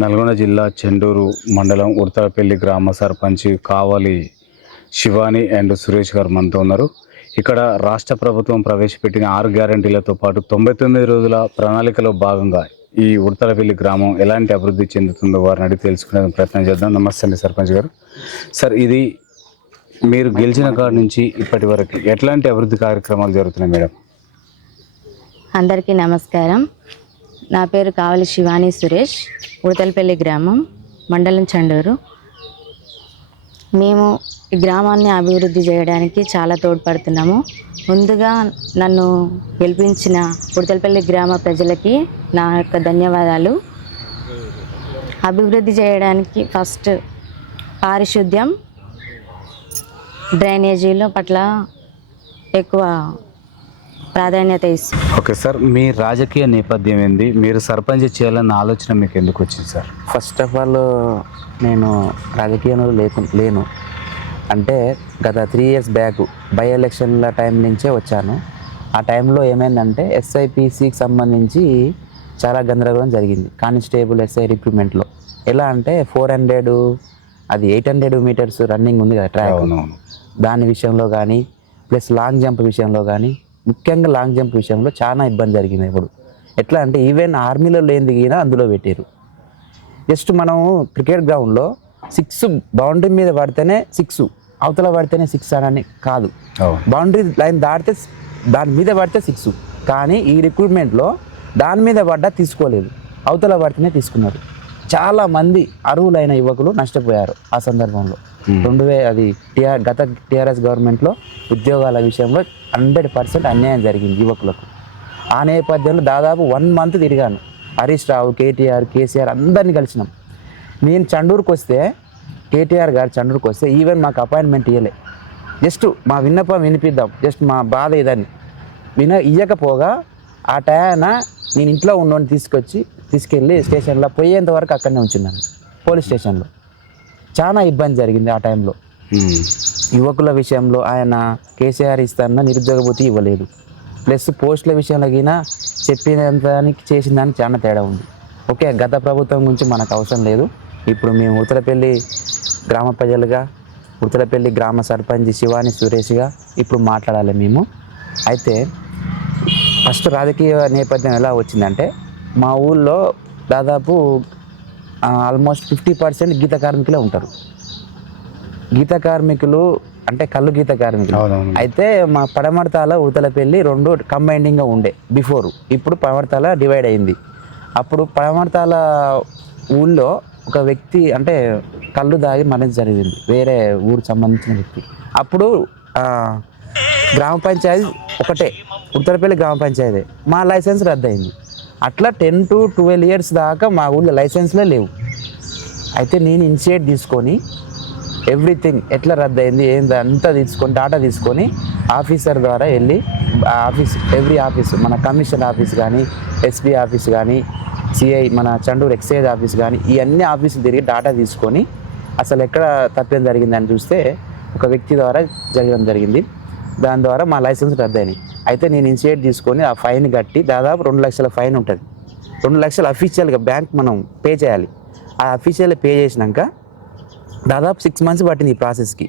నల్గొండ జిల్లా చెండూరు మండలం ఉడతలపల్లి గ్రామ సర్పంచ్ కావాలి శివాని అండ్ సురేష్ గారు మనతో ఉన్నారు. ఇక్కడ రాష్ట్ర ప్రభుత్వం ప్రవేశపెట్టిన 6 గ్యారంటీలతో పాటు 99 రోజుల ప్రణాళికలో భాగంగా ఈ ఉడతలపల్లి గ్రామం ఎలాంటి అభివృద్ధి చెందుతుందో వారిని అడిగి తెలుసుకునే ప్రయత్నం చేద్దాం. నమస్తే అండి సర్పంచ్ గారు. సార్, ఇది మీరు గెలిచిన కాడ నుంచి ఇప్పటి వరకు ఎట్లాంటి అభివృద్ధి కార్యక్రమాలు జరుగుతున్నాయి మేడం? అందరికీ నమస్కారం. నా పేరు కావాలి శివాని సురేష్, ఉడతలపల్లి గ్రామం, మండలం చండూరు. మేము ఈ గ్రామాన్ని అభివృద్ధి చేయడానికి చాలా తోడ్పడుతున్నాము. ముందుగా నన్ను గెలిపించిన ఉడతలపల్లి గ్రామ ప్రజలకి నా యొక్క ధన్యవాదాలు. అభివృద్ధి చేయడానికి ఫస్ట్ పారిశుద్ధ్యం, డ్రైనేజీల పట్ల ఎక్కువ ప్రాధాన్యత ఇస్తుంది. ఓకే సార్, మీ రాజకీయ నేపథ్యం ఏంది? మీరు సర్పంచ్ చేయాలన్న ఆలోచన మీకు ఎందుకు వచ్చింది సార్? ఫస్ట్ ఆఫ్ ఆల్ నేను రాజకీయంలో లేను. అంటే గత 3 years బ్యాక్ బై ఎలక్షన్ల టైం నుంచే వచ్చాను. ఆ టైంలో ఏమైందంటే SIPCకి సంబంధించి చాలా గందరగోళం జరిగింది. కానిస్టేబుల్ SI రిక్రూట్మెంట్లో ఎలా అంటే 400 అది 800 meters రన్నింగ్ ఉంది కదా ట్రాక్, దాని విషయంలో కానీ ప్లస్ లాంగ్ జంప్ విషయంలో కానీ, ముఖ్యంగా లాంగ్ జంప్ విషయంలో చాలా ఇబ్బంది జరిగింది. ఇప్పుడు ఎట్లా అంటే ఈవెన్ ఆర్మీలో లేని దిగినా అందులో పెట్టారు. జస్ట్ మనం క్రికెట్ గ్రౌండ్లో 6 బౌండరీ మీద పడితేనే 6, అవతల పడితేనే 6 అని కాదు. బౌండరీ లైన్ దాటితే దాని మీద పడితే 6, కానీ ఈ రిక్రూట్మెంట్లో దాని మీద పడ్డా తీసుకోలేదు, అవతల పడితేనే తీసుకున్నారు. చాలామంది అర్హులైన యువకులు నష్టపోయారు ఆ సందర్భంలో. గత TRS గవర్నమెంట్లో ఉద్యోగాల విషయంలో 100% అన్యాయం జరిగింది యువకులకు. ఆ నేపథ్యంలో దాదాపు 1 month తిరిగాను. హరీష్ రావు, KTR, KCR అందరినీ కలిసినాం. నేను చండూరుకు వస్తే, KTR గారు చండూరుకు వస్తే ఈవెన్ మాకు అపాయింట్మెంట్ ఇవ్వలే. జస్ట్ మా విన్నపం వినిపిద్దాం, జస్ట్ మా బాధ ఇదని ఇవ్వకపోగా ఆ టయాన నేను ఇంట్లో ఉన్నోని తీసుకెళ్ళి స్టేషన్లో పోయేంత వరకు అక్కడనే ఉంచున్నాను, పోలీస్ స్టేషన్లో. చాలా ఇబ్బంది జరిగింది ఆ టైంలో. యువకుల విషయంలో ఆయన KCR ఇస్తానన్న నిరుద్యోగ భృతి ఇవ్వలేదు. ప్లస్ పోస్టుల విషయంలో గినా చెప్పినంత చేసిన దానికి చాలా తేడా ఉంది. ఓకే, గత ప్రభుత్వం గురించి మనకు అవసరం లేదు. ఇప్పుడు మేము ఉడతలపల్లి గ్రామ ప్రజలుగా, ఉడతలపల్లి గ్రామ సర్పంచ్ శివాని సురేష్గా ఇప్పుడు మాట్లాడాలి మేము. అయితే ఫస్ట్ రాజకీయ నేపథ్యం ఎలా వచ్చిందంటే, మా ఊళ్ళో దాదాపు ఆల్మోస్ట్ 50% గీత కార్మికులే ఉంటారు. గీత కార్మికులు అంటే కళ్ళు గీత కార్మికులు. అయితే మా పడమడతాల ఉడతలపల్లి 2 కంబైండింగ్గా ఉండే బిఫోర్. ఇప్పుడు పడమడతాల డివైడ్ అయింది. అప్పుడు పడమడతాల ఊళ్ళో ఒక వ్యక్తి అంటే కళ్ళు దాగి మరణం జరిగింది, వేరే ఊరికి సంబంధించిన వ్యక్తి. అప్పుడు గ్రామ పంచాయతీ ఒకటే, ఉడతలపల్లి గ్రామ పంచాయతీ. మా లైసెన్స్ రద్దయింది. అట్లా 10 to 12 years దాకా మా ఊళ్ళో లైసెన్స్లే లేవు. అయితే నేను ఇనిషియేట్ తీసుకొని ఎవ్రీథింగ్ ఎట్లా రద్దయింది ఏంది అంతా తీసుకొని డాటా తీసుకొని ఆఫీసర్ ద్వారా వెళ్ళి ఎవ్రీ ఆఫీస్, మన కమిషన్ ఆఫీస్ కానీ, SP ఆఫీస్ కానీ, CI మన చండూరు ఎక్సైజ్ ఆఫీస్ కానీ, ఈ అన్ని ఆఫీసులు తిరిగి డాటా తీసుకొని అసలు ఎక్కడ తప్పేం జరిగిందని చూస్తే ఒక వ్యక్తి ద్వారా జరగడం జరిగింది. దాని ద్వారా మా లైసెన్స్ రద్దయినాయి. అయితే నేను ఇనిషియేట్ తీసుకొని ఆ ఫైన్ కట్టి, దాదాపు 2 లక్షల ఫైన్ ఉంటుంది. 2 లక్షలు అఫీషియల్గా బ్యాంక్ మనం పే చేయాలి. ఆ అఫీషియల్ పే చేసినాక దాదాపు 6 months పట్టింది ఈ ప్రాసెస్కి.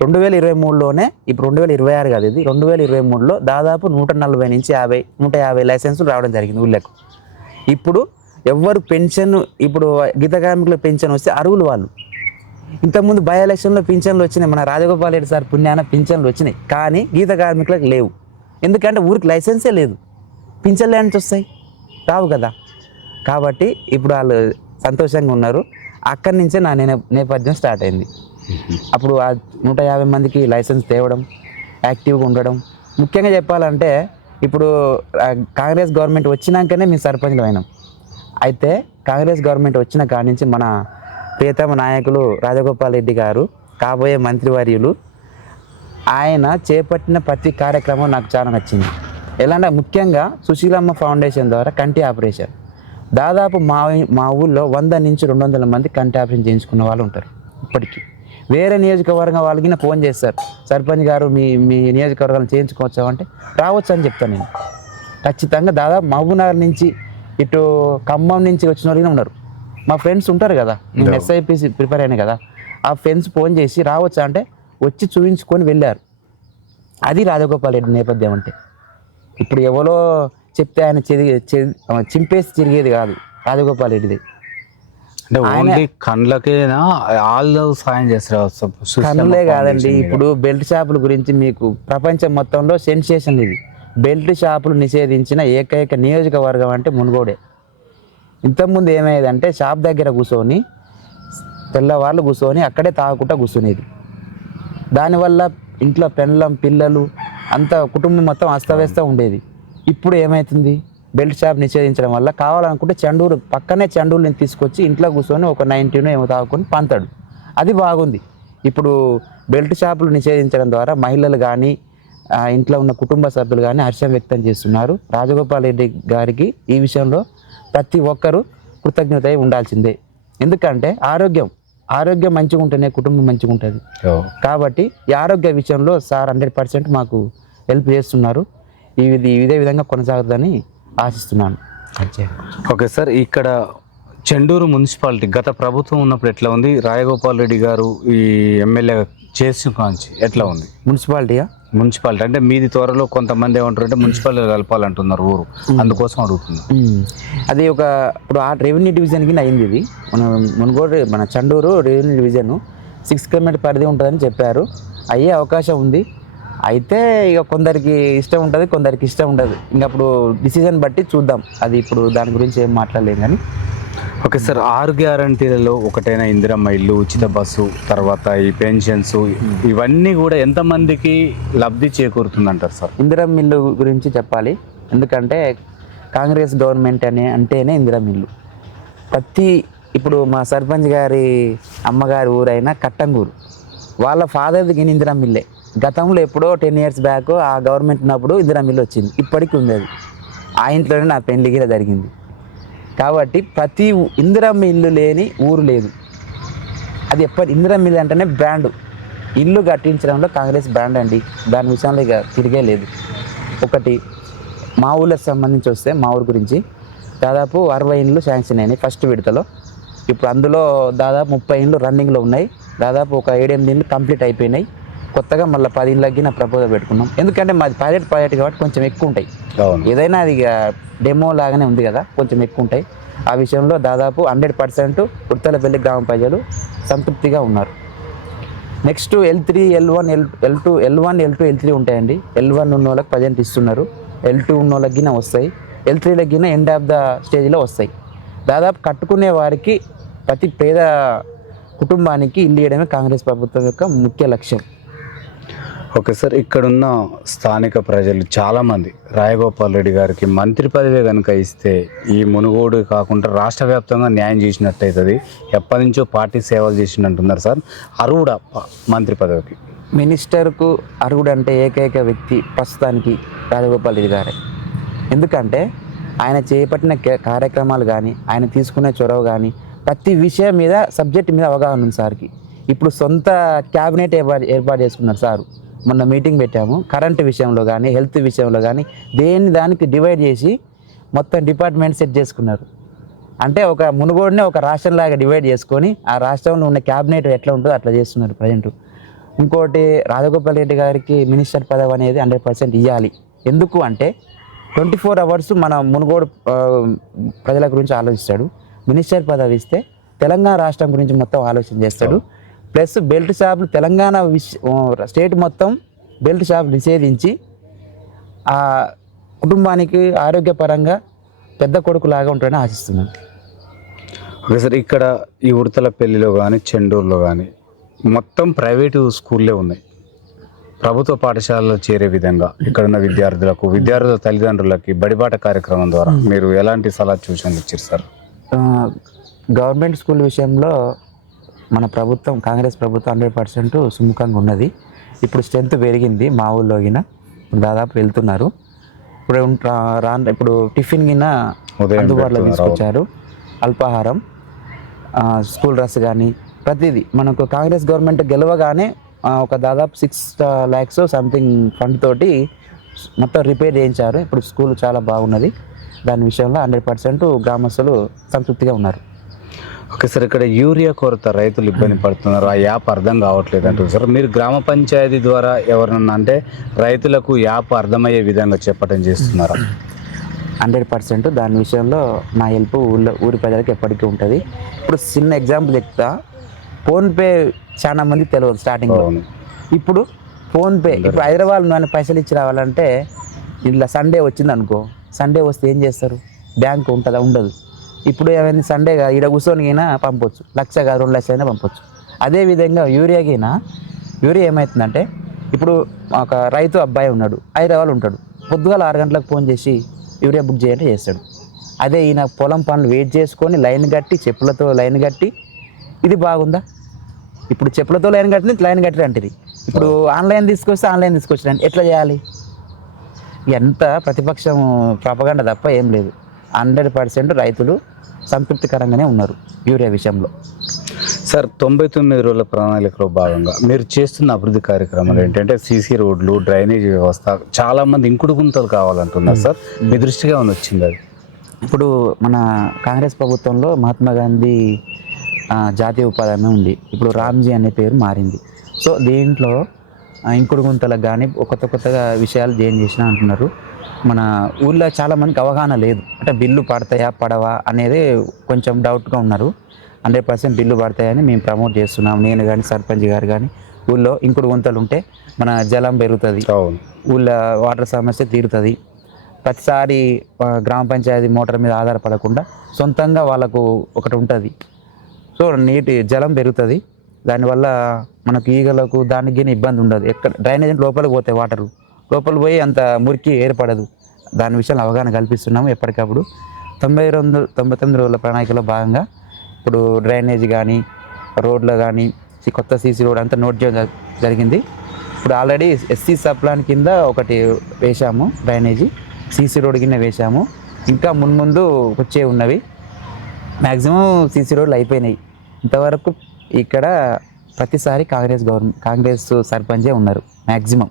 2023లోనే, ఇప్పుడు 2026 కాదు ఇది, 2023లో దాదాపు 140 నుంచి 150 లైసెన్సులు రావడం జరిగింది ఊళ్ళకు. ఇప్పుడు ఎవరు పెన్షన్, ఇప్పుడు గీత కార్మికుల పెన్షన్ వస్తే అర్హులు వాళ్ళు. ఇంతకుముందు బై ఎలక్షన్లో పింఛన్లు వచ్చినాయి, మన రాజగోపాల్ రెడ్డి సార్ పుణ్యాన పింఛన్లు వచ్చినాయి, కానీ గీత కార్మికులకు లేవు. ఎందుకంటే ఊరికి లైసెన్సే లేదు. పింఛన్లు నుంచి వస్తాయి, రావు కదా. కాబట్టి ఇప్పుడు వాళ్ళు సంతోషంగా ఉన్నారు. అక్కడి నుంచే నా నేపథ్యం స్టార్ట్ అయింది. అప్పుడు ఆ 150 మందికి లైసెన్స్ తేవడం, యాక్టివ్గా ఉండడం. ముఖ్యంగా చెప్పాలంటే ఇప్పుడు కాంగ్రెస్ గవర్నమెంట్ వచ్చినాకనే మేము సర్పంచ్లు అయినాం. అయితే కాంగ్రెస్ గవర్నమెంట్ వచ్చిన కాడి నుంచి మన ప్రియతమ నాయకులు రాజగోపాల్ రెడ్డి గారు, కాబోయే మంత్రివర్యులు, ఆయన చేపట్టిన ప్రతి కార్యక్రమం నాకు చాలా నచ్చింది. ఎలా అంటే ముఖ్యంగా సుశీలమ్మ ఫౌండేషన్ ద్వారా కంటి ఆపరేషన్. దాదాపు మా ఊళ్ళో 100 నుంచి 200 మంది కంటి ఆపరేషన్ చేయించుకున్న వాళ్ళు ఉంటారు. ఇప్పటికీ వేరే నియోజకవర్గం వాళ్ళకి ఫోన్ చేస్తారు, సర్పంచ్ గారు మీ నియోజకవర్గాలను చేయించుకోవచ్చామంటే రావచ్చు అని చెప్తాను నేను. ఖచ్చితంగా దాదాపు మహబూబ్నగర్ నుంచి ఇటు ఖమ్మం నుంచి వచ్చిన వాళ్ళు ఉన్నారు. మా ఫ్రెండ్స్ ఉంటారు కదా, నేను ఎస్ఐపిసి ప్రిపేర్ అయినా కదా, ఆ ఫ్రెండ్స్ ఫోన్ చేసి రావచ్చా అంటే వచ్చి చూపించుకొని వెళ్ళారు. అది రాజగోపాల్ రెడ్డి నేపథ్యం అంటే. ఇప్పుడు ఎవరో చెప్తే ఆయన చింపేసి తిరిగేది కాదు రాజగోపాల్ రెడ్డిది. అంటే ఓన్లీ కండ్లకేనా వాళ్ళు సాయం చేస్తారు? కన్నులే కాదండి, ఇప్పుడు బెల్ట్ షాపుల గురించి మీకు ప్రపంచం మొత్తంలో సెన్సేషన్ ఇది. బెల్ట్ షాపులు నిషేధించిన ఏకైక నియోజకవర్గం అంటే మునుగోడే. ఇంతకుముందు ఏమయ్యేదంటే షాప్ దగ్గర కూర్చొని తెల్లవాళ్ళు కూర్చొని అక్కడే తాగుకుంటా కూర్చునేది. దానివల్ల ఇంట్లో పెళ్ళం పిల్లలు అంతా కుటుంబం మొత్తం అస్తవ్యస్తం ఉండేది. ఇప్పుడు ఏమవుతుంది, బెల్ట్ షాప్ నిషేధించడం వల్ల కావాలనుకుంటే చండూరు పక్కనే చండూరుని తీసుకొచ్చి ఇంట్లో కూర్చొని ఒక 19 ఏమో తాగుకొని పంతాడు. అది బాగుంది. ఇప్పుడు బెల్ట్ షాపులు నిషేధించడం ద్వారా మహిళలు కానీ ఇంట్లో ఉన్న కుటుంబ సభ్యులు కానీ హర్షం వ్యక్తం చేస్తున్నారు. రాజగోపాల్ రెడ్డి గారికి ఈ విషయంలో ప్రతి ఒక్కరూ కృతజ్ఞత ఉండాల్సిందే. ఎందుకంటే ఆరోగ్యం మంచిగా ఉంటేనే కుటుంబం మంచిగా ఉంటుంది. కాబట్టి ఈ ఆరోగ్య విషయంలో సార్ 100% మాకు హెల్ప్ చేస్తున్నారు. ఇదే విధంగా కొనసాగుతుందని ఆశిస్తున్నాను. ఓకే సార్, ఇక్కడ చెండూరు మున్సిపాలిటీ గత ప్రభుత్వం ఉన్నప్పుడు ఎట్లా ఉంది? రాజగోపాల్ రెడ్డి గారు ఈ ఎమ్మెల్యే చేసిన కాంచి ఎట్లా ఉంది? మున్సిపాలిటీ అంటే మీది త్వరలో కొంతమంది ఏమంటారు అంటే మున్సిపాలిటీ కలపాలంటున్నారు ఊరు, అందుకోసం అడుగుతున్నారు. అది ఇప్పుడు ఆ రెవెన్యూ డివిజన్కి అయింది. ఇది మన చండూరు రెవెన్యూ డివిజన్ 6 కిలోమీటర్ పరిధి ఉంటుందని చెప్పారు. అయ్యే అవకాశం ఉంది. అయితే ఇక కొందరికి ఇష్టం ఉంటుంది, కొందరికి ఇష్టం ఉండదు. ఇంకా అప్పుడు డిసిజన్ బట్టి చూద్దాం. అది ఇప్పుడు దాని గురించి ఏం మాట్లాడలేం కానీ. ఓకే సార్, 6 గ్యారంటీలలో ఒకటైన ఇందిరమ్మ ఇల్లు, ఉచిత బస్సు, తర్వాత ఈ పెన్షన్స్, ఇవన్నీ కూడా ఎంతమందికి లబ్ధి చేకూరుతుందంటారు సార్? ఇందిరమ్మ ఇల్లు గురించి చెప్పాలి. ఎందుకంటే కాంగ్రెస్ గవర్నమెంట్ అంటేనే ఇందిరమ్మ ఇల్లు. ఇప్పుడు మా సర్పంచ్ గారి అమ్మగారి ఊరైన కట్టంగూరు, వాళ్ళ ఫాదర్ది ఇందిరమ్మ ఇల్లే. గతంలో ఎప్పుడో 10 years బ్యాక్ ఆ గవర్నమెంట్ ఉన్నప్పుడు ఇందిరమ్మ ఇల్లు వచ్చింది. ఇప్పటికీ ఉంది అది. ఆ ఇంట్లోనే నా పెళ్లి గిర జరిగింది. కాబట్టి ప్రతి ఇందిరమ్మ ఇల్లు లేని ఊరు లేదు. అది ఇందిరమ్మ ఇల్లు అంటేనే బ్రాండ్. ఇల్లు కట్టించడంలో కాంగ్రెస్ బ్రాండ్ అండి. దాని విషయంలో ఇక తిరిగే లేదు. ఒకటి మా ఊళ్ళకి సంబంధించి వస్తే, మా ఊరు గురించి దాదాపు 60 ఇండ్లు శాంక్షన్ అయినాయి ఫస్ట్ విడతలో. ఇప్పుడు అందులో దాదాపు 30 ఇండ్లు రన్నింగ్లో ఉన్నాయి. దాదాపు ఒక 7-8 ఇండ్లు కంప్లీట్ అయిపోయినాయి. కొత్తగా మళ్ళీ 10 ఇండ్లకి నా ప్రపోజల్ పెట్టుకున్నాం. ఎందుకంటే మాది పైలట్ ప్రాజెక్ట్ కాబట్టి కొంచెం ఎక్కువ ఉంటాయి. ఏదైనా అది డెమో లాగానే ఉంది కదా, కొంచెం ఎక్కువ ఉంటాయి. ఆ విషయంలో దాదాపు 100% ఉడతలపల్లి గ్రామ ప్రజలు సంతృప్తిగా ఉన్నారు. Next L3, L1, L2, L3 ఉంటాయండి. L1 ఉన్న వాళ్ళకి ప్రజెంట్ ఇస్తున్నారు. L2 ఉన్న వాళ్ళకి గిన వస్తాయి. L3 గిన ఎండ్ ఆఫ్ ద స్టేజ్లో వస్తాయి. దాదాపు కట్టుకునే వారికి ప్రతి పేద కుటుంబానికి ఇల్లు ఇవ్వడమే కాంగ్రెస్ ప్రభుత్వం యొక్క ముఖ్య లక్ష్యం. ఓకే సార్, ఇక్కడున్న స్థానిక ప్రజలు చాలామంది రాజగోపాల్ రెడ్డి గారికి మంత్రి పదవి కనుక ఇస్తే ఈ మునుగోడు కాకుండా రాష్ట్ర వ్యాప్తంగా న్యాయం చేసినట్టు అవుతుంది, ఎప్పటి నుంచో పార్టీ సేవలు చేసినట్టున్నారు సార్. అర్హుడా మంత్రి పదవికి? మినిస్టర్కు అర్హుడు అంటే ఏకైక వ్యక్తి ప్రస్తుతానికి రాజగోపాల్ రెడ్డి గారే. ఎందుకంటే ఆయన చేపట్టిన కార్యక్రమాలు కానీ, ఆయన తీసుకునే చొరవ కానీ, ప్రతి విషయం మీద సబ్జెక్ట్ మీద అవగాహన ఉంది సార్కి. ఇప్పుడు సొంత క్యాబినెట్ ఏర్పాటు చేసుకున్నారు సారు. మొన్న మీటింగ్ పెట్టాము. కరెంటు విషయంలో కానీ, హెల్త్ విషయంలో కానీ దానికి డివైడ్ చేసి మొత్తం డిపార్ట్మెంట్ సెట్ చేసుకున్నారు. అంటే ఒక మునుగోడునే ఒక రాష్ట్రంలాగా డివైడ్ చేసుకొని ఆ రాష్ట్రంలో ఉన్న క్యాబినెట్ ఎట్లా ఉంటుందో అట్లా చేస్తున్నారు ప్రజెంట్. ఇంకోటి, రాజగోపాల్ రెడ్డి గారికి మినిస్టర్ పదవి అనేది 100% ఇవ్వాలి. ఎందుకు అంటే 24 hours మన మునుగోడు ప్రజల గురించి ఆలోచిస్తాడు. మినిస్టర్ పదవి ఇస్తే తెలంగాణ రాష్ట్రం గురించి మొత్తం ఆలోచన చేస్తాడు. ప్లస్ బెల్ట్ షాపులు తెలంగాణ స్టేట్ మొత్తం బెల్ట్ షాపులు నిషేధించి ఆ కుటుంబానికి ఆరోగ్యపరంగా పెద్ద కొడుకులాగా ఉంటాడని ఆశిస్తున్నాను. ఓకే సార్, ఇక్కడ ఈ ఉడతలపల్లిలో కానీ చెండూరులో కానీ మొత్తం ప్రైవేటు స్కూల్లే ఉన్నాయి. ప్రభుత్వ పాఠశాలలో చేరే విధంగా ఇక్కడున్న విద్యార్థుల తల్లిదండ్రులకి బడిబాట కార్యక్రమం ద్వారా మీరు ఎలాంటి సలహా సూచనలు ఇచ్చారు సార్? గవర్నమెంట్ స్కూల్ విషయంలో మన ప్రభుత్వం, కాంగ్రెస్ ప్రభుత్వం 100% సుముఖంగా ఉన్నది. ఇప్పుడు స్ట్రెంత్ పెరిగింది. మా ఊళ్ళో గిన దాదాపు వెళ్తున్నారు. ఇప్పుడు టిఫిన్ గిన అందుబాటులో తీసుకొచ్చారు. అల్పాహారం, స్కూల్ డ్రెస్ కానీ ప్రతిదీ మనకు కాంగ్రెస్ గవర్నమెంట్ గెలవగానే ఒక దాదాపు 6 lakhs సంథింగ్ ఫండ్ తోటి మొత్తం రిపేర్ చేయించారు. ఇప్పుడు స్కూల్ చాలా బాగున్నది. దాని విషయంలో 100% గ్రామస్తులు సంతృప్తిగా ఉన్నారు. ఓకే సార్, ఇక్కడ యూరియా కొరత రైతులు ఇబ్బంది పడుతున్నారు, ఆ యాప్ అర్థం కావట్లేదు అంటారు సార్. మీరు గ్రామ పంచాయతీ ద్వారా ఎవరన్నా అంటే రైతులకు యాప్ అర్థమయ్యే విధంగా చెప్పడం చేస్తున్నారా? 100% దాని విషయంలో నా హెల్ప్ ఊరి ప్రజలకు ఎప్పటికీ ఉంటుంది. ఇప్పుడు చిన్న ఎగ్జాంపుల్ చెప్తా. ఫోన్పే చాలా మందికి తెలియదు స్టార్టింగ్లో. అవును. ఇప్పుడు ఫోన్పే, ఇప్పుడు హైదరాబాద్ మన పైసలు ఇచ్చి రావాలంటే ఇట్లా సండే వచ్చింది అనుకో, సండే వస్తే ఏం చేస్తారు? బ్యాంక్ ఉంటుందా? ఉండదు. ఇప్పుడు ఏమైంది, సండేగా ఈడ కూర్చొనికైనా పంపొచ్చు, 1,00,000 కాదు 2,00,000 అయినా పంపొచ్చు. అదేవిధంగా యూరియా ఏమవుతుందంటే, ఇప్పుడు ఒక రైతు అబ్బాయి ఉన్నాడు, హైదరాబాద్ ఉంటాడు, పొద్దుగాల 6 గంటలకు ఫోన్ చేసి యూరియా బుక్ చేయంటే చేస్తాడు. అదే ఈయన పొలం పనులు వెయిట్ చేసుకొని లైన్ కట్టి, చెప్పులతో లైన్ కట్టి, ఇది బాగుందా? ఇప్పుడు చెప్పులతో లైన్ కట్టి అంటది. ఇప్పుడు ఆన్లైన్ తీసుకొచ్చారంటే ఎట్లా చేయాలి? ఎంత ప్రతిపక్షం ప్రాపగండ తప్ప ఏం లేదు. 100% రైతులు సంతృప్తికరంగానే ఉన్నారు యూరియా విషయంలో. సార్, 99 రోజుల ప్రణాళికలో భాగంగా మీరు చేస్తున్న అభివృద్ధి కార్యక్రమాలు ఏంటంటే సీసీ రోడ్లు, డ్రైనేజ్ వ్యవస్థ, చాలా మంది ఇంకుడు గుంతలు కావాలంటున్నారు సార్. మీ దృష్టిగా ఏమైనా వచ్చింది అది? ఇప్పుడు మన కాంగ్రెస్ ప్రభుత్వంలో మహాత్మా గాంధీ జాతీయ ఉపాధి హామీ ఉంది. ఇప్పుడు రామ్జీ అనే పేరు మారింది. సో దీంట్లో ఇంకుడు గుంతలకు కానీ కొత్తగా విషయాలు ఏం చేసినా అంటున్నారు. మన ఊళ్ళో చాలా మందికి అవగాహన లేదు. అంటే బిల్లు పడతాయా పడవా అనేది కొంచెం డౌట్గా ఉన్నారు. 100% బిల్లు పడతాయని మేము ప్రమోట్ చేస్తున్నాం. నేను కానీ సర్పంచ్ గారు కానీ ఊళ్ళో ఇంకుడు గుంతలు ఉంటే మన జలం పెరుగుతుంది, ఊళ్ళో వాటర్ సమస్య తీరుతుంది. ప్రతిసారి గ్రామ పంచాయతీ మోటార్ మీద ఆధారపడకుండా సొంతంగా వాళ్ళకు ఒకటి ఉంటుంది. సో నీటి జలం పెరుగుతుంది. దానివల్ల మనకు ఈగలకు దానికి ఇబ్బంది ఉండదు. ఎక్కడ డ్రైనేజ్ లోపలికి పోతాయి, వాటరు లోపలికి పోయి అంత మురికి ఏర్పడదు. దాని విషయంలో అవగాహన కల్పిస్తున్నాము ఎప్పటికప్పుడు. 99 రోజుల ప్రణాళికలో భాగంగా ఇప్పుడు డ్రైనేజ్ కానీ, రోడ్లు కానీ, కొత్త సీసీ రోడ్ అంతా నోట్ చేయడం జరిగింది. ఇప్పుడు ఆల్రెడీ ఎస్సీ సప్లాన్ కింద ఒకటి వేశాము, డ్రైనేజీ సీసీ రోడ్ కింద వేశాము. ఇంకా ముందు వచ్చే ఉన్నవి. మ్యాక్సిమం సీసీ రోడ్లు అయిపోయినాయి. ఇంతవరకు ఇక్కడ ప్రతిసారి కాంగ్రెస్ సర్పంచే ఉన్నారు. మ్యాక్సిమం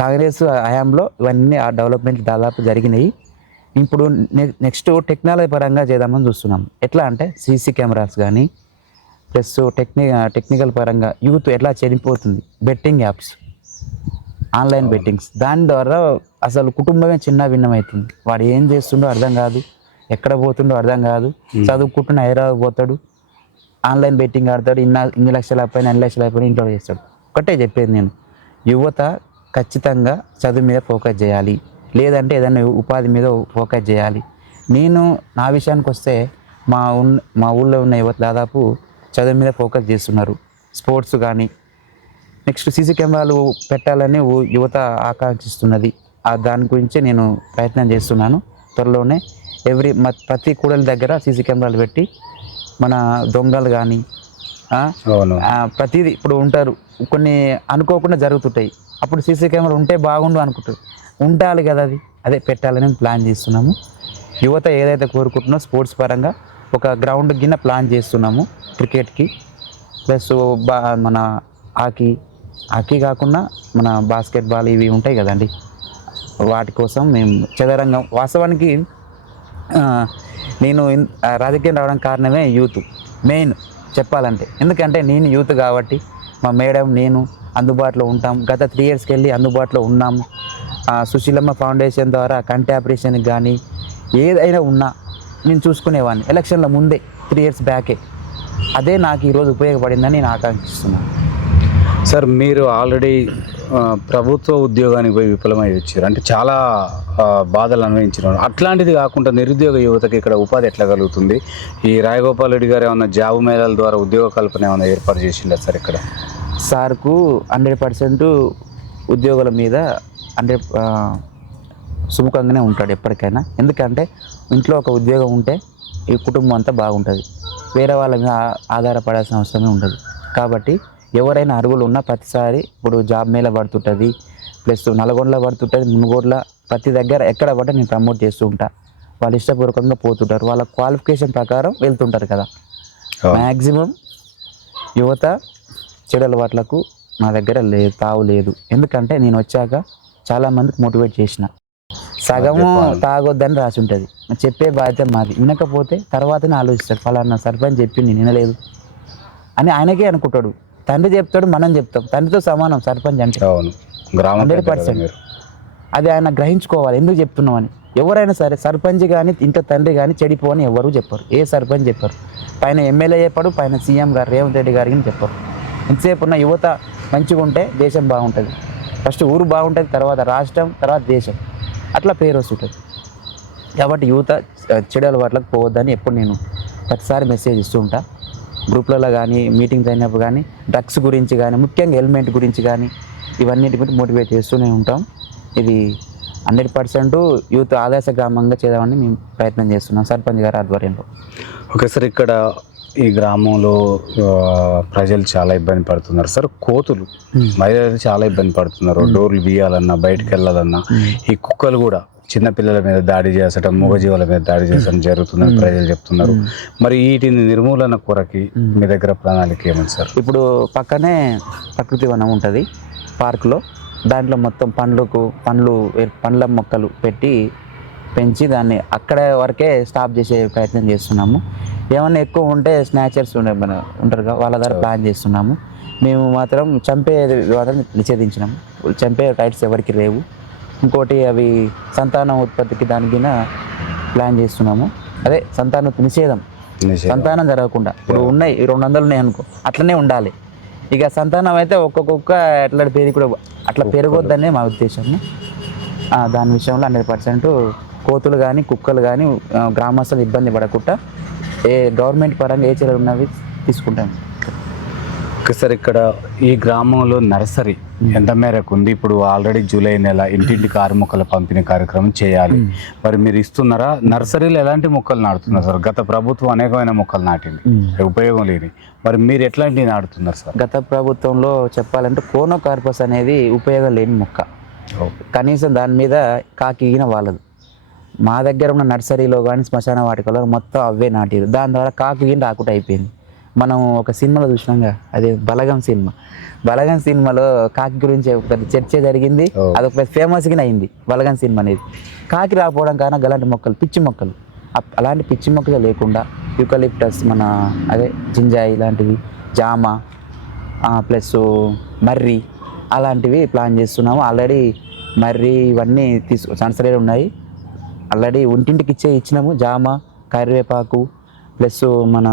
కాంగ్రెస్ హయాంలో ఇవన్నీ ఆ డెవలప్మెంట్ దాదాపు జరిగినాయి. ఇప్పుడు నెక్స్ట్ టెక్నాలజీ పరంగా చేద్దామని చూస్తున్నాం. ఎట్లా అంటే సీసీ కెమెరాస్ కానీ, ప్లస్ టెక్నికల్ పరంగా యూత్ ఎట్లా చనిపోతుంది, బెట్టింగ్ యాప్స్, ఆన్లైన్ బెట్టింగ్స్, దాని ద్వారా అసలు కుటుంబమే చిన్న భిన్నమవుతుంది. వాడు ఏం చేస్తుండో అర్థం కాదు, ఎక్కడ పోతుండో అర్థం కాదు. చదువుకుంటున్న హైదరాబాద్ పోతాడు, ఆన్లైన్ బెట్టింగ్ ఆడతాడు, ఇన్ని లక్షలు అయిపోయినా 2 లక్షలు అయిపోయినా ఇంట్లో చేస్తాడు. ఒకటే చెప్పేది నేను, యువత ఖచ్చితంగా చదువు మీద ఫోకస్ చేయాలి, లేదంటే ఏదైనా ఉపాధి మీద ఫోకస్ చేయాలి. నా విషయానికి వస్తే మా ఊళ్ళో ఉన్న యువత దాదాపు చదువు మీద ఫోకస్ చేస్తున్నారు. స్పోర్ట్స్ కానీ, నెక్స్ట్ సీసీ కెమెరాలు పెట్టాలని యువత ఆకాంక్షిస్తున్నది. దాని గురించి నేను ప్రయత్నం చేస్తున్నాను. త్వరలోనే ప్రతి కూడలి దగ్గర సీసీ కెమెరాలు పెట్టి మన దొంగలు కానీ ప్రతిదీ ఇప్పుడు ఉంటారు, కొన్ని అనుకోకుండా జరుగుతుంటాయి. అప్పుడు సీసీ కెమెరా ఉంటే బాగుండు అనుకుంటారు, ఉండాలి కదా, అదే పెట్టాలని ప్లాన్ చేస్తున్నాము. యువత ఏదైతే కోరుకుంటున్నో స్పోర్ట్స్ పరంగా ఒక గ్రౌండ్ కింద ప్లాన్ చేస్తున్నాము. క్రికెట్కి ప్లస్ మన హాకీ కాకుండా మన బాస్కెట్బాల్ ఇవి ఉంటాయి కదండి, వాటి కోసం మేము చదరంగం. వాస్తవానికి నేను రాజకీయం రావడానికి కారణమే యూత్ మెయిన్ చెప్పాలంటే. ఎందుకంటే నేను యూత్ కాబట్టి మా మేడం నేను అందుబాటులో ఉంటాం. గత 3 yearsకి వెళ్ళి అందుబాటులో ఉన్నాము. సుశీలమ్మ ఫౌండేషన్ ద్వారా కంటి ఆపరేషన్కి కానీ ఏదైనా ఉన్నా నేను చూసుకునేవాడిని ఎలక్షన్ల ముందే 3 years బ్యాకే. అదే నాకు ఈరోజు ఉపయోగపడిందని నేను ఆకాంక్షిస్తున్నాను. సార్, మీరు ఆల్రెడీ ప్రభుత్వ ఉద్యోగానికి పోయి విఫలమై వచ్చారు, అంటే చాలా బాధలు అనుభవించినారు. అట్లాంటిది కాకుండా నిరుద్యోగ యువతకి ఇక్కడ ఉపాధి ఎట్లా కలుగుతుంది? ఈ రాయగోపాల్ రెడ్డి గారు ఏమన్నా జాబ్ మేళాల ద్వారా ఉద్యోగ కల్పన ఏమైనా ఏర్పాటు చేసిందా సార్? ఇక్కడ సార్కు 100% ఉద్యోగుల మీద సుముఖంగానే ఉంటాడు ఎప్పటికైనా. ఎందుకంటే ఇంట్లో ఒక ఉద్యోగం ఉంటే ఈ కుటుంబం అంతా బాగుంటుంది, వేరే వాళ్ళ మీద ఆధారపడాల్సిన అవసరమే ఉండదు. కాబట్టి ఎవరైనా అర్హులు ఉన్న ప్రతిసారి ఇప్పుడు జాబ్ మేళ పడుతుంటుంది, ప్లస్ నల్గొండలో పడుతుంటుంది, మునుగోడుల ప్రతి దగ్గర ఎక్కడ పడితే నేను ప్రమోట్ చేస్తూ ఉంటా. వాళ్ళు ఇష్టపూర్వకంగా పోతుంటారు, వాళ్ళ క్వాలిఫికేషన్ ప్రకారం వెళ్తుంటారు కదా. మ్యాక్సిమం యువత చెడు అలవాట్లకు నా దగ్గర తావు లేదు. ఎందుకంటే నేను వచ్చాక చాలామందికి మోటివేట్ చేసిన. సగము తాగొద్దని రాసి ఉంటుంది. చెప్పే బాధ్యత మాది. వినకపోతే తర్వాతనే ఆలోచిస్తాడు, ఫలానా సర్పంచ్ చెప్పి నేను వినలేదు అని ఆయనకే అనుకుంటాడు. తండ్రి చెప్తాడు, మనం చెప్తాం. తండ్రితో సమానం సర్పంచ్ అంటే. అవును, గ్రామ 100%. అది ఆయన గ్రహించుకోవాలి, ఎందుకు చెప్తున్నాం అని. ఎవరైనా సరే సర్పంచ్ కానీ ఇంట్లో తండ్రి కానీ చెడిపోని ఎవరు చెప్పరు. ఏ సర్పంచ్ చెప్పరు. పైన ఎమ్మెల్యే చెప్పడు, పైన సీఎం గారు రేవంత్ రెడ్డి గారికి చెప్పరు. ఎంతసేపు ఉన్న యువత మంచిగా ఉంటే దేశం బాగుంటుంది. ఫస్ట్ ఊరు బాగుంటుంది, తర్వాత రాష్ట్రం, తర్వాత దేశం. అట్లా పేరు వస్తుంటుంది. కాబట్టి యువత చెడు అలవాట్లకు పోవద్దని ఎప్పుడు నేను ప్రతిసారి మెసేజ్ ఇస్తూ ఉంటా. గ్రూప్లలో కానీ మీటింగ్స్ అయినప్పుడు కానీ డ్రగ్స్ గురించి కానీ ముఖ్యంగా హెల్మెట్ గురించి కానీ ఇవన్నిటి గురించి మోటివేట్ చేస్తూనే ఉంటాం. ఇది 100% యూత్ ఆదర్శ గ్రామంగా చేద్దామని మేము ప్రయత్నం చేస్తున్నాం సర్పంచ్ గారి ఆధ్వర్యంలో. ఓకే సార్, ఇక్కడ ఈ గ్రామంలో ప్రజలు చాలా ఇబ్బంది పడుతున్నారు సార్. కోతులు మహిళలు చాలా ఇబ్బంది పడుతున్నారు. డోర్లు తీయాలన్నా, బయటకు వెళ్ళాలన్నా. ఈ కుక్కలు కూడా చిన్నపిల్లల మీద దాడి చేసడం, మూగజీవుల మీద దాడి చేసడం జరుగుతుందని ప్రజలు చెప్తున్నారు. మరి వీటిని నిర్మూలన కొరకి మీ దగ్గర ప్రణాళిక ఏముంది సార్? ఇప్పుడు పక్కనే ప్రకృతి వనం ఉంటుంది పార్కులో. దాంట్లో మొత్తం పండ్ల మొక్కలు పెంచి దాన్ని అక్కడ వరకే స్టాప్ చేసే ప్రయత్నం చేస్తున్నాము. ఏమన్నా ఎక్కువ ఉంటే స్నాచర్స్ ఉంటారు కదా, వాళ్ళ ద్వారా ప్లాన్ చేస్తున్నాము. మేము మాత్రం చంపే మాత్రం నిషేధించినాము. చంపే రైట్స్ ఎవరికి లేవు. ఇంకోటి అవి సంతానం ఉత్పత్తికి దానికి ప్లాన్ చేస్తున్నాము. అదే సంతాన నిషేధం, సంతానం జరగకుండా. ఇప్పుడు ఉన్నాయి 200 ఉన్నాయి అనుకో, అట్లనే ఉండాలి. ఇక సంతానం అయితే ఒక్కొక్క అట్లా అట్లా పెరగొద్దనే మా ఉద్దేశము. దాని విషయంలో 100% కోతులు కానీ కుక్కలు కానీ గ్రామస్తులు ఇబ్బంది పడకుండా గవర్నమెంట్ పరంగా ఏ చర్యలు ఉన్నవి తీసుకుంటాము. సార్, ఇక్కడ ఈ గ్రామంలో నర్సరీ ఎంత మేరకు ఉంది? ఇప్పుడు ఆల్రెడీ జూలై నెల ఇంటింటికి 6 మొక్కల పంపిణీ కార్యక్రమం చేయాలి. మరి మీరు ఇస్తున్నారా? నర్సరీలో ఎలాంటి మొక్కలు నాటుతున్నారు సార్? గత ప్రభుత్వం అనేకమైన మొక్కలు నాటింది, ఉపయోగం లేని. మరి మీరు ఎట్లాంటివి నాటుతున్నారు సార్? గత ప్రభుత్వంలో చెప్పాలంటే కోనోకార్పస్ అనేది ఉపయోగం లేని మొక్క. కనీసం దాని మీద కాకిగిన వాళ్ళదు. మా దగ్గర ఉన్న నర్సరీలో కానీ శ్మశాన వాటికలో మొత్తం అవే నాటిరు. దాని ద్వారా కాకిగిన రాకుండా అయిపోయింది. మనం ఒక సినిమాలో చూసినాంగా, అదే బలగం సినిమాలో కాకి గురించి ఒక చర్చ జరిగింది. అదొక ఫేమస్గా అయింది బలగం సినిమా అనేది. కాకి రాకపోవడం కారణం అలాంటి మొక్కలు, పిచ్చి మొక్కలు. అలాంటి పిచ్చి మొక్కలు లేకుండా యూకలిప్టస్, మన అదే జింజాయి లాంటివి, జామ ప్లస్ మర్రి అలాంటివి ప్లాన్ చేస్తున్నాము. ఆల్రెడీ మర్రి ఇవన్నీ నర్సరీలో ఉన్నాయి. ఆల్రెడీ ఇంటింటికి ఇచ్చినాము. జామ, కరివేపాకు ప్లస్ మన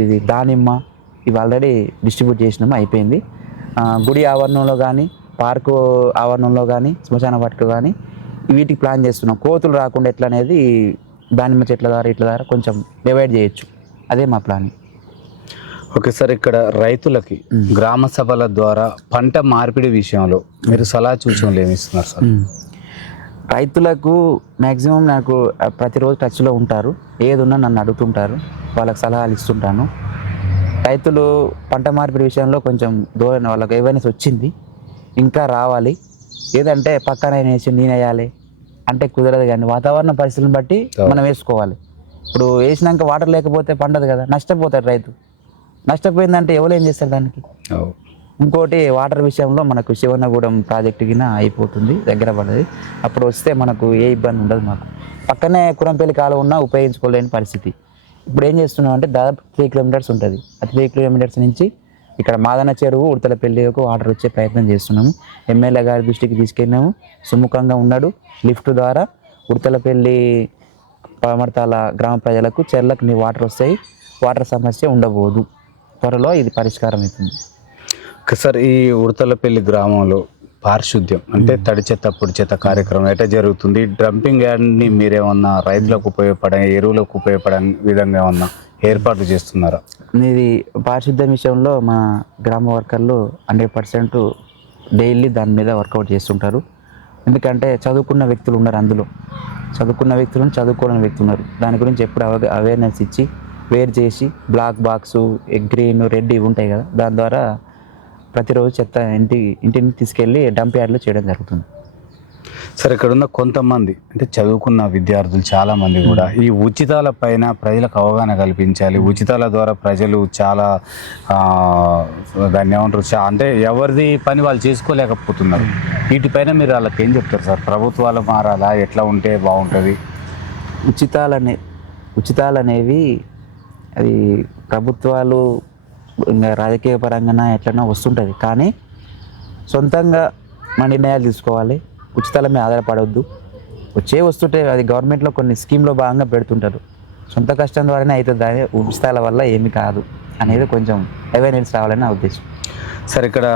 ఇది దానిమ్మ ఇవి ఆల్రెడీ డిస్ట్రిబ్యూట్ చేసినాము, అయిపోయింది. గుడి ఆవరణంలో కానీ, పార్కు ఆవరణంలో కానీ, శ్మశాన వాటికి కానీ వీటికి ప్లాన్ చేస్తున్నాం. కోతులు రాకుండా ఎట్లా అనేది దానిమ్మ చెట్ల ద్వారా కొంచెం డివైడ్ చేయొచ్చు. అదే మా ప్లాన్. ఓకే సార్, ఇక్కడ రైతులకి గ్రామ సభల ద్వారా పంట మార్పిడి విషయంలో మీరు సలహా సూచనలు ఏమి ఇస్తున్నారు సార్? రైతులకు మ్యాక్సిమం నాకు ప్రతిరోజు టచ్లో ఉంటారు. ఏది ఉన్నా నన్ను అడుగుతుంటారు, వాళ్ళకి సలహాలు ఇస్తుంటాను. రైతులు పంట మార్పిడి విషయంలో కొంచెం దూరం, వాళ్ళకి అవేర్నెస్ వచ్చింది, ఇంకా రావాలి. ఏదంటే పక్కన వేసి నేను వేయాలి అంటే కుదరదు. కానీ వాతావరణ పరిస్థితులను బట్టి మనం వేసుకోవాలి. ఇప్పుడు వేసినాక వాటర్ లేకపోతే పండదు కదా, నష్టపోతాడు రైతు. నష్టపోయిందంటే ఎవరు ఏం చేస్తారు దానికి? ఇంకోటి వాటర్ విషయంలో మనకు శివనగూడెం ప్రాజెక్టు కింద అయిపోతుంది, దగ్గర పడది. అప్పుడు వస్తే మనకు ఏ ఇబ్బంది ఉండదు. మాకు పక్కనే కురంపల్లి కాలువ ఉన్నా ఉపయోగించుకోలేని పరిస్థితి. ఇప్పుడు ఏం చేస్తున్నాం అంటే దాదాపు 3 కిలోమీటర్స్ ఉంటుంది. ఆ 3 కిలోమీటర్స్ నుంచి ఇక్కడ మాదన చెరువు, ఉడతలపల్లికి వాటర్ వచ్చే ప్రయత్నం చేస్తున్నాము. ఎమ్మెల్యే గారి దృష్టికి తీసుకెళ్ళినాము, సుముఖంగా ఉన్నాడు. లిఫ్ట్ ద్వారా ఉడతలపల్లి పమర్తాల గ్రామ ప్రజలకు చెర్లకు వాటర్ వస్తాయి. వాటర్ సమస్య ఉండబోదు. త్వరలో ఇది పరిష్కారం అవుతుంది. సార్, ఈ ఉడతలపల్లి గ్రామంలో పారిశుద్ధ్యం అంటే తడి చెత్త పొడి చెత్త కార్యక్రమం ఎట్లా జరుగుతుంది? డంపింగ్ యార్డ్ని మీరేమన్నా రైతులకు ఉపయోగపడే, ఎరువులకు ఉపయోగపడే విధంగా ఏమన్నా ఏర్పాట్లు చేస్తున్నారా? ఇది పారిశుద్ధ్యం విషయంలో మా గ్రామ వర్కర్లు 100% డైలీ దాని మీద వర్కౌట్ చేస్తుంటారు. ఎందుకంటే చదువుకున్న వ్యక్తులు ఉన్నారు అందులో, చదువుకున్న వ్యక్తులను చదువుకోని వ్యక్తులు ఉన్నారు. దాని గురించి ఎప్పుడు అవేర్నెస్ ఇచ్చి వేరు చేసి బ్లాక్ బాక్సు, గ్రీన్, రెడ్ ఇవి ఉంటాయి కదా, దాని ద్వారా ప్రతిరోజు చెత్త ఇంటిని తీసుకెళ్ళి డంప్ యార్డ్లో చేయడం జరుగుతుంది. సరే, ఇక్కడ ఉన్న కొంతమంది అంటే చదువుకున్న విద్యార్థులు చాలా మంది కూడా ఈ ఉచితాల పైన ప్రజలకు అవగాహన కల్పించాలి, ఉచితాల ద్వారా ప్రజలు చాలా దాన్ని ఏమంటారు అంటే ఎవరిది పని వాళ్ళు చేసుకోలేకపోతున్నారు. వీటిపైన మీరు వాళ్ళకి ఏం చెప్తారు సార్? ప్రభుత్వాలు మారాలా, ఎట్లా ఉంటే బాగుంటుంది? ఉచితాలు అనేవి అది ప్రభుత్వాలు ఇంకా రాజకీయ పరంగా ఎట్లన్నా వస్తుంటుంది, కానీ సొంతంగా మన నిర్ణయాలు తీసుకోవాలి. ఉచితాల మీద ఆధారపడవద్దు. వస్తుంటే అది గవర్నమెంట్లో కొన్ని స్కీమ్లో భాగంగా పెడుతుంటారు. సొంత కష్టం ద్వారానే అవుతుంది, కానీ ఉచితాల వల్ల ఏమీ కాదు అనేది కొంచెం అవేర్నెస్ రావాలని నా ఉద్దేశం. సార్, ఇక్కడ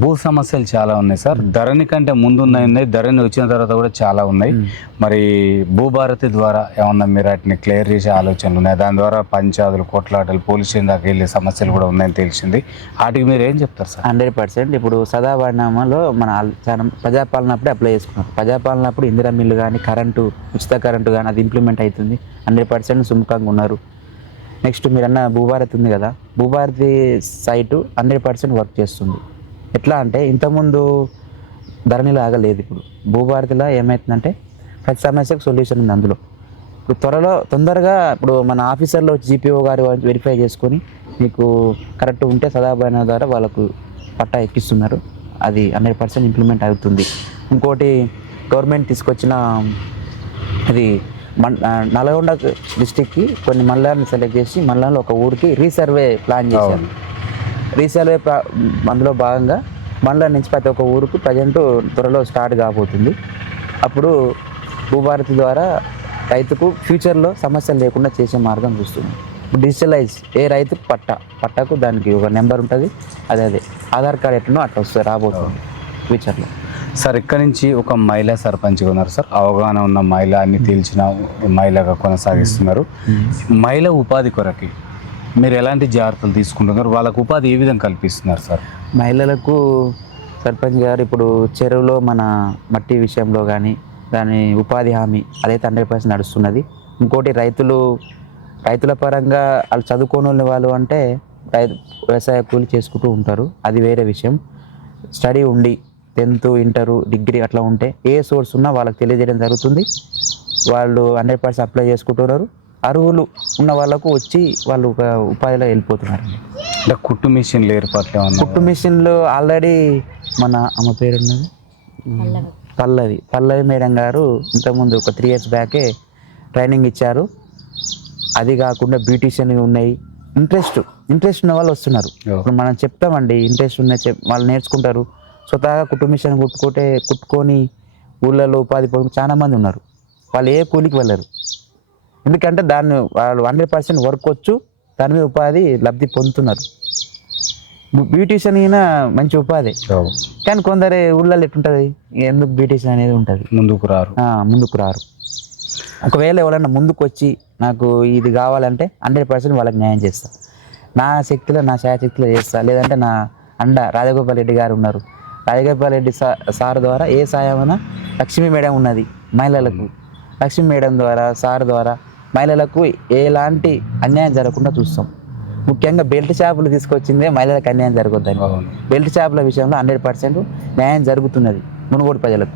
భూ సమస్యలు చాలా ఉన్నాయి సార్. ధరణి కంటే ముందు ఉన్నాయి, ధరణి వచ్చిన తర్వాత కూడా చాలా ఉన్నాయి. మరి భూభారతి ద్వారా ఏమన్నా మీరు వాటిని క్లియర్ చేసే ఆలోచనలు ఉన్నాయి? దాని ద్వారా పంచాయతీలు, కొట్లాటలు, పోలీస్ స్టేషన్ దాకా వెళ్ళే సమస్యలు కూడా ఉన్నాయని తెలిసింది. వాటికి మీరు ఏం చెప్తారు సార్? 100% ఇప్పుడు సదావర్ణంలో మన చాలా ప్రజాపాలన అప్పుడే అప్లై చేసుకున్నారు. ప్రజాపాలన అప్పుడు ఇందిరా మిల్లు కానీ, కరెంటు, ఉచిత కరెంటు కానీ అది ఇంప్లిమెంట్ అవుతుంది. 100% సుముఖంగా ఉన్నారు. నెక్స్ట్ మీరన్న భూభారతి ఉంది కదా, భూభారతి సైటు 100% వర్క్ చేస్తుంది. ఎట్లా అంటే ఇంతకుముందు ధరణిలో ఆగలేదు. ఇప్పుడు భూభారతిలో ఏమవుతుందంటే ప్రతి సమస్యకు సొల్యూషన్ ఉంది అందులో. ఇప్పుడు తొందరగా ఇప్పుడు మన ఆఫీసర్లో జీపీఓ గారు వెరిఫై చేసుకొని మీకు కరెక్ట్ ఉంటే సదాభారణ ద్వారా వాళ్ళకు పట్టా ఎక్కిస్తున్నారు. అది 100% ఇంప్లిమెంట్ అవుతుంది. ఇంకోటి గవర్నమెంట్ తీసుకొచ్చిన అది నల్గొండ డిస్టిక్కి కొన్ని మండలాన్ని సెలెక్ట్ చేసి మండలంలో ఒక ఊరికి రీసర్వే ప్లాన్ చేశారు. రీసర్వే అందులో భాగంగా మండలం నుంచి ప్రతి ఒక్క ఊరికి ప్రజెంట్ త్వరలో స్టార్ట్ కాబోతుంది. అప్పుడు భూభారతి ద్వారా రైతుకు ఫ్యూచర్లో సమస్యలు లేకుండా చేసే మార్గం చూస్తుంది. డిజిటలైజ్ ఏ రైతుకు పట్టాకు దానికి ఒక నెంబర్ ఉంటుంది, అదే ఆధార్ కార్డ్ ఎట్లనో అట్లా వస్తుంది రాబోతుంది ఫ్యూచర్లో. సార్, ఇక్కడి నుంచి ఒక మహిళా సర్పంచ్గా ఉన్నారు సార్. అవగాహన ఉన్న మహిళ, అన్ని తెలిసిన మహిళగా కొనసాగిస్తున్నారు. మహిళ ఉపాధి కొరకి మీరు ఎలాంటి జాగ్రత్తలు తీసుకుంటున్నారు? వాళ్ళకు ఉపాధి ఏ విధంగా కల్పిస్తున్నారు సార్? మహిళలకు సర్పంచ్ గారు ఇప్పుడు చెరువులో మన మట్టి విషయంలో కానీ దాని ఉపాధి హామీ అదైతే 100% నడుస్తున్నది. ఇంకోటి రైతుల పరంగా వాళ్ళు చదువుకోని వాళ్ళు అంటే వ్యవసాయ కూలి చేసుకుంటూ ఉంటారు, అది వేరే విషయం. స్టడీ ఉండి 10th, ఇంటరు, డిగ్రీ అట్లా ఉంటే ఏ సోర్స్ ఉన్నా వాళ్ళకి తెలియజేయడం జరుగుతుంది. వాళ్ళు 100% అప్లై చేసుకుంటున్నారు. అర్హులు ఉన్న వాళ్ళకు వచ్చి వాళ్ళు ఒక ఉపాధిలో వెళ్ళిపోతున్నారు. అంటే కుట్టు మిషన్లు ఏర్పాట్లు, కుట్టు మిషన్లు ఆల్రెడీ మన అమ్మ పేరు ఉన్నది పల్లవి మేడం గారు ఇంతకుముందు ఒక 3 years బ్యాకే ట్రైనింగ్ ఇచ్చారు. అది కాకుండా బ్యూటీషియన్ ఉన్నాయి. ఇంట్రెస్ట్ ఉన్న వాళ్ళు వస్తున్నారు. ఇప్పుడు మనం చెప్తామండి, ఇంట్రెస్ట్ ఉన్న వాళ్ళు నేర్చుకుంటారు. స్వతహాగా కుట్టు మిషన్ కుట్టుకొని ఊళ్ళలో ఉపాధి పొందుకు చాలా మంది ఉన్నారు. వాళ్ళు ఏ కూలికి వెళ్ళరు, ఎందుకంటే దాన్ని వాళ్ళు 100% వర్క్ వచ్చు, దాని మీద ఉపాధి లబ్ధి పొందుతున్నారు. బ్యూటీషియన్ అయినా మంచి ఉపాధి, కానీ కొందరు ఊళ్ళలో ఎట్లుంటుంది, ఎందుకు బ్యూటీషియన్ అనేది ఉంటుంది, ముందుకు రారు. ఒకవేళ ఎవరైనా ముందుకు వచ్చి నాకు ఇది కావాలంటే 100% వాళ్ళకి న్యాయం చేస్తా. నా శక్తిలో, నా శాయశక్తిలో చేస్తా. లేదంటే నా రాజగోపాల్ రెడ్డి గారు ఉన్నారు. రాజగోపాల్ రెడ్డి సార్ ద్వారా ఏ సాయమైనా, లక్ష్మీ మేడం ఉన్నది మహిళలకు, లక్ష్మీ మేడం ద్వారా సార్ ద్వారా మహిళలకు ఎలాంటి అన్యాయం జరగకుండా చూస్తాం. ముఖ్యంగా బెల్ట్ షాపులు తీసుకొచ్చిందే మహిళలకు అన్యాయం జరగొద్దని. బెల్ట్ షాపుల విషయంలో 100% న్యాయం జరుగుతున్నది మునుగోడు ప్రజలకు.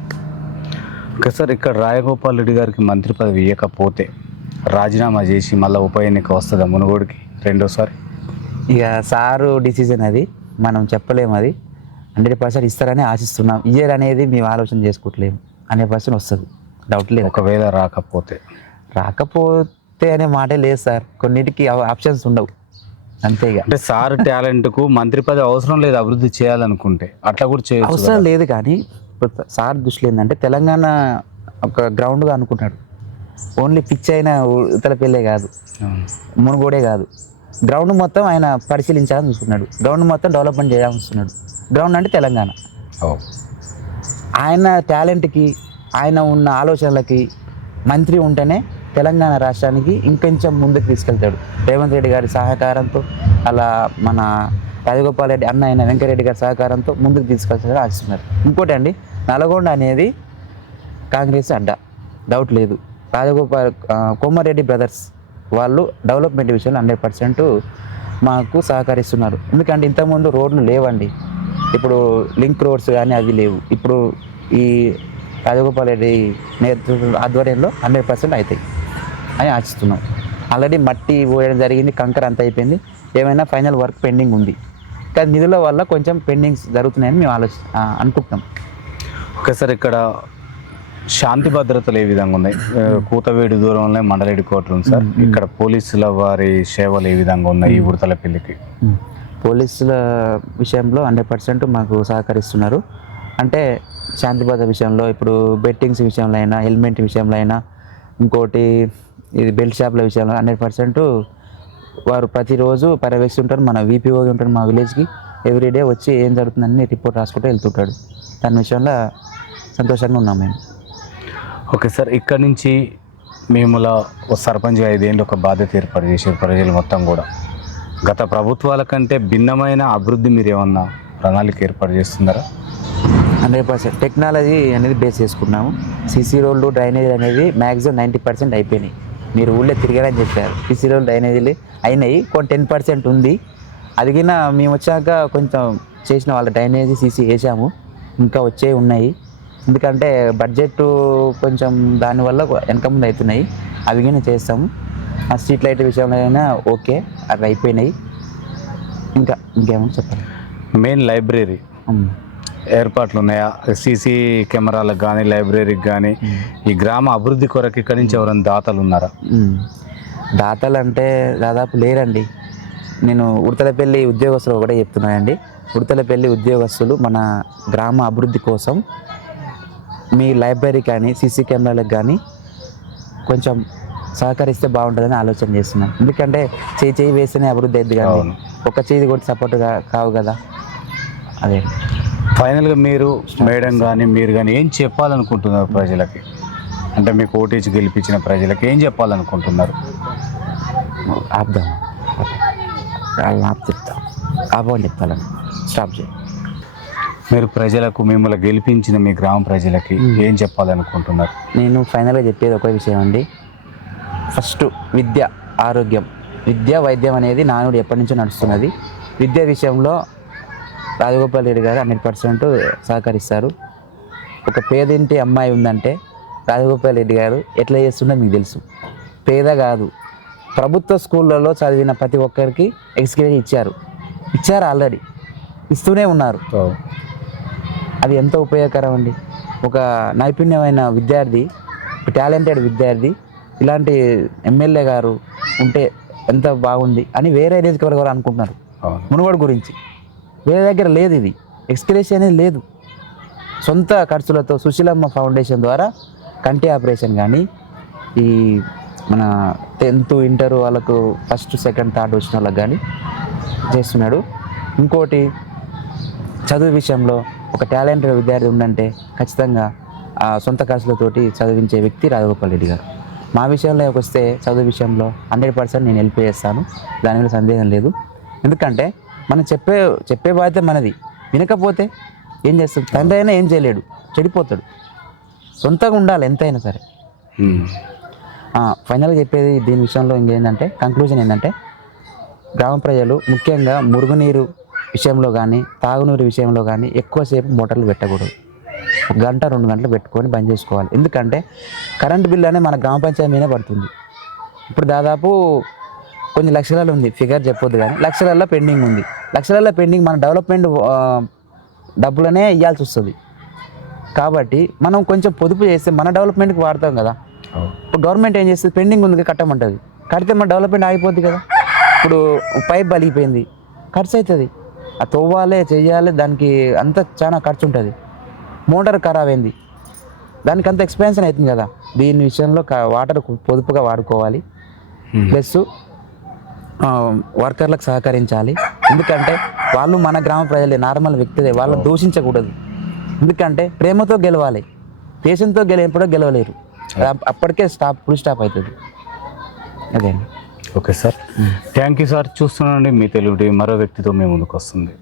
ఓకే సార్, ఇక్కడ రాజగోపాల్ రెడ్డి గారికి మంత్రి పదవి ఇవ్వకపోతే రాజీనామా చేసి మళ్ళీ ఉప ఎన్నిక వస్తుందా మునుగోడుకి రెండోసారి? ఇక సారు డిసిజన్ అది, మనం చెప్పలేము. అది 100% ఇస్తారని ఆశిస్తున్నాం. ఇయర్ అనేది మేము ఆలోచన చేసుకోవట్లేము. 100% వస్తుంది, డౌట్ లేదు. ఒకవేళ రాకపోతే అనే మాటే లేదు సార్. కొన్నిటికి ఆప్షన్స్ ఉండవు, అంతేగా. అంటే సార్ టాలెంట్కు మంత్రి పదవి అవసరం లేదు, అభివృద్ధి చేయాలనుకుంటే అట్లా కూడా చేయవచ్చు. అవసరం లేదు, కానీ సార్ దృష్టిలో ఏంటంటే తెలంగాణ ఒక గ్రౌండ్గా అనుకుంటాడు. ఓన్లీ పిచ్ అయిన ఉత్తరపల్లె కాదు, మునుగోడే కాదు, గ్రౌండ్ మొత్తం ఆయన పరిశీలించాలని చూస్తున్నాడు. గ్రౌండ్ మొత్తం డెవలప్మెంట్ చేయాలని చూస్తున్నాడు. గ్రౌండ్ అంటే తెలంగాణ. ఆయన టాలెంట్కి, ఆయన ఉన్న ఆలోచనలకి మంత్రి ఉంటేనే తెలంగాణ రాష్ట్రానికి ఇంకొంచెం ముందుకు తీసుకెళ్తాడు. రేవంత్ రెడ్డి గారి సహకారంతో, అలా మన రాజగోపాల్ రెడ్డి అన్న అయిన వెంకరెడ్డి గారి సహకారంతో ముందుకు తీసుకెళ్తాడని ఆశిస్తున్నారు. ఇంకోటి అండి, నల్గొండ అనేది కాంగ్రెస్ అడ్డా, డౌట్ లేదు. కోమారెడ్డి బ్రదర్స్ వాళ్ళు డెవలప్మెంట్ విషయంలో 100% మాకు సహకరిస్తున్నారు. ఎందుకంటే ఇంతకుముందు రోడ్లు లేవండి, ఇప్పుడు లింక్ రోడ్స్ కానీ అవి లేవు. ఇప్పుడు ఈ రాజగోపాల్ రెడ్డి నేతృత్వ ఆధ్వర్యంలో 100% అవుతాయి అని ఆశిస్తున్నాం. ఆల్రెడీ మట్టి పోయడం జరిగింది, కంకర అంతా అయిపోయింది, ఏమైనా ఫైనల్ వర్క్ పెండింగ్ ఉంది. కానీ నిధుల వల్ల కొంచెం పెండింగ్స్ జరుగుతున్నాయని మేము అనుకుంటున్నాం. ఓకే సార్, ఇక్కడ శాంతి భద్రతలు ఏ విధంగా ఉన్నాయి? కూతవేడి దూరంలో మండలేడి కోట ఉంది సార్. ఇక్కడ పోలీసుల వారి సేవలు ఏ విధంగా ఉన్నాయి ఈ ఉడతలపల్లికి? పోలీసుల విషయంలో 100% మాకు సహకరిస్తున్నారు. అంటే శాంతి భద్రత విషయంలో, ఇప్పుడు బెట్టింగ్స్ విషయంలో అయినా, హెల్మెట్ విషయంలో అయినా, ఇంకోటి ఇది బెల్ట్ షాప్ల విషయంలో 100% వారు ప్రతిరోజు పర్యవేక్షిస్తుంటారు. మన వీపీఓ ఉంటారు మా విలేజ్కి, ఎవ్రీడే వచ్చి ఏం జరుగుతుందని రిపోర్ట్ రాసుకుంటూ వెళ్తుంటాడు. దాని విషయంలో సంతోషంగా ఉన్నాం మేము. ఓకే సార్, ఇక్కడ నుంచి మేములా ఒక సర్పంచ్గా 5 ఏళ్ళు ఒక బాధ్యత ఏర్పాటు చేశారు ప్రజలు మొత్తం కూడా. గత ప్రభుత్వాల కంటే భిన్నమైన అభివృద్ధి మీరు ఏమన్నా ప్రణాళిక ఏర్పాటు చేస్తున్నారా? 100% టెక్నాలజీ అనేది బేస్ చేసుకున్నాము. సీసీ రోడ్లు, డ్రైనేజీ అనేది మ్యాక్సిమం 90% అయిపోయినాయి. మీరు ఊళ్ళో తిరిగారని చెప్పారు. సీసీ రోడ్లు, డ్రైనేజీలు అయినాయి, కొన్ని 10% ఉంది. అదిగిన మేము వచ్చాక కొంచెం చేసిన వాళ్ళ డ్రైనేజీ సీసీ వేసాము, ఇంకా వచ్చే ఉన్నాయి. ఎందుకంటే బడ్జెట్ కొంచెం దానివల్ల వెనక ముందు అవుతున్నాయి, అవి కానీ చేస్తాము. ఆ స్ట్రీట్ లైట్ విషయంలో అయినా ఓకే, అవి అయిపోయినాయి. ఇంకేమో చెప్పాలి. మెయిన్ లైబ్రరీ ఏర్పాట్లు ఉన్నాయా? సీసీ కెమెరాలకు కానీ, లైబ్రరీకి కానీ, ఈ గ్రామ అభివృద్ధి కొరకు ఇక్కడి నుంచి ఎవరైనా దాతలు ఉన్నారా? దాతలు అంటే దాదాపు లేరండి. నేను ఉడతలపల్లి ఉద్యోగస్తులు కూడా చెప్తున్నానండి. ఉడతలపల్లి ఉద్యోగస్తులు మన గ్రామ అభివృద్ధి కోసం మీ లైబ్రరీ కానీ, సీసీ కెమెరాలకు కానీ కొంచెం సహకరిస్తే బాగుంటుందని ఆలోచన చేస్తున్నాం. ఎందుకంటే చేయి వేస్తేనే అభివృద్ధి అయింది కానీ ఒక చేయి కూడా సపోర్ట్గా కావు కదా. అదే ఫైనల్గా మీరు మేడం కానీ, మీరు కానీ ఏం చెప్పాలనుకుంటున్నారు ప్రజలకి? అంటే మీకు ఓటీచి గెలిపించిన ప్రజలకి ఏం చెప్పాలనుకుంటున్నారు? ఆపుదాం, చెప్తాం, ఆపని చెప్తాను, స్టాప్ చేయి. మీరు ప్రజలకు, మిమ్మల్ని గెలిపించిన మీ గ్రామ ప్రజలకి ఏం చెప్పాలనుకుంటున్నారు? నేను ఫైనల్గా చెప్పేది ఒక విషయం అండి. ఫస్ట్ విద్య, ఆరోగ్యం, విద్య వైద్యం అనేది నానుడు ఎప్పటి నుంచో నడుస్తున్నది. విద్య విషయంలో రాజగోపాల్ రెడ్డి గారు 100% సహకరిస్తారు. ఒక పేదింటి అమ్మాయి ఉందంటే రాజగోపాల్ రెడ్డి గారు ఎట్లా చేస్తుందో మీకు తెలుసు. పేద కాదు, ప్రభుత్వ స్కూళ్ళలో చదివిన ప్రతి ఒక్కరికి ఎక్స్గ్రేడ్ ఇచ్చారు ఆల్రెడీ, ఇస్తూనే ఉన్నారు. అది ఎంతో ఉపయోగకరం అండి. ఒక నైపుణ్యమైన విద్యార్థి, టాలెంటెడ్ విద్యార్థి ఇలాంటి ఎమ్మెల్యే గారు ఉంటే ఎంత బాగుంది అని వేరే నియోజకవర్గం కూడా అనుకుంటున్నారు. మునుగోడు గురించి వేరే దగ్గర లేదు, ఇది ఎక్స్గ్రేషన్ అనేది లేదు. సొంత ఖర్చులతో సుశీలమ్మ ఫౌండేషన్ ద్వారా కంటి ఆపరేషన్ కానీ, ఈ మన 10th ఇంటర్ వాళ్ళకు ఫస్ట్ సెకండ్ థర్డ్ వచ్చిన వాళ్ళకి కానీ చేస్తున్నాడు. ఇంకోటి చదువు విషయంలో ఒక టాలెంటెడ్ విద్యార్థి ఉందంటే ఖచ్చితంగా ఆ సొంత ఖర్చులతోటి చదివించే వ్యక్తి రాజగోపాల్ రెడ్డి గారు. మా విషయంలోకి వస్తే చదువు విషయంలో 100% నేను హెల్ప్ చేస్తాను, దాని మీద సందేహం లేదు. ఎందుకంటే మనం చెప్పే బాధ్యత మనది. వినకపోతే ఏం చేస్తాడు? తండ్రి అయినా ఏం చేయలేడు, చెడిపోతాడు. సొంతంగా ఉండాలి ఎంతైనా సరే. ఫైనల్గా చెప్పేది దీని విషయంలో ఇంకేంటంటే, కంక్లూజన్ ఏంటంటే, గ్రామ ప్రజలు ముఖ్యంగా మురుగునీరు విషయంలో కానీ, తాగునీరు విషయంలో కానీ ఎక్కువసేపు మోటార్లు పెట్టకూడదు. 1 గంట 2 గంటలు పెట్టుకొని బంద్ చేసుకోవాలి. ఎందుకంటే కరెంటు బిల్లు అనేది మన గ్రామ పంచాయతీ మీదే పడుతుంది. ఇప్పుడు దాదాపు కొన్ని లక్షలలో ఉంది, ఫిగర్ చెప్పొద్దు కానీ లక్షలలో పెండింగ్ ఉంది. లక్షలలో పెండింగ్ మన డెవలప్మెంట్ డబ్బులనే ఇవ్వాల్సి వస్తుంది. కాబట్టి మనం కొంచెం పొదుపు చేస్తే మన డెవలప్మెంట్కి వాడతాం కదా. ఇప్పుడు గవర్నమెంట్ ఏం చేస్తుంది? పెండింగ్ ఉంది కట్టమంటుంది, కడితే మన డెవలప్మెంట్ ఆగిపోద్ది కదా. ఇప్పుడు పైప్ బలిగిపోయింది, ఖర్చు అవుతుంది, అది తవ్వాలి, చెయ్యాలి, దానికి అంత చాలా ఖర్చు ఉంటుంది. మోటార్ ఖరాబ్ అయింది, దానికి అంత ఎక్స్పెన్షన్ అవుతుంది కదా. దీని విషయంలో వాటర్ పొదుపుగా వాడుకోవాలి. ప్లస్ వర్కర్లకు సహకరించాలి. ఎందుకంటే వాళ్ళు మన గ్రామ ప్రజలే, నార్మల్ వ్యక్తులే, వాళ్ళని దూషించకూడదు. ఎందుకంటే ప్రేమతో గెలవాలి, దేశంతో ఎప్పుడో గెలవలేరు. అప్పటికే ఫుల్ స్టాప్ అవుతుంది. అదే. Okay sir, thank you sir. చూస్తున్నానండి, మీ తెలుగు మరో వ్యక్తితో మీ ముందుకు వస్తుంది.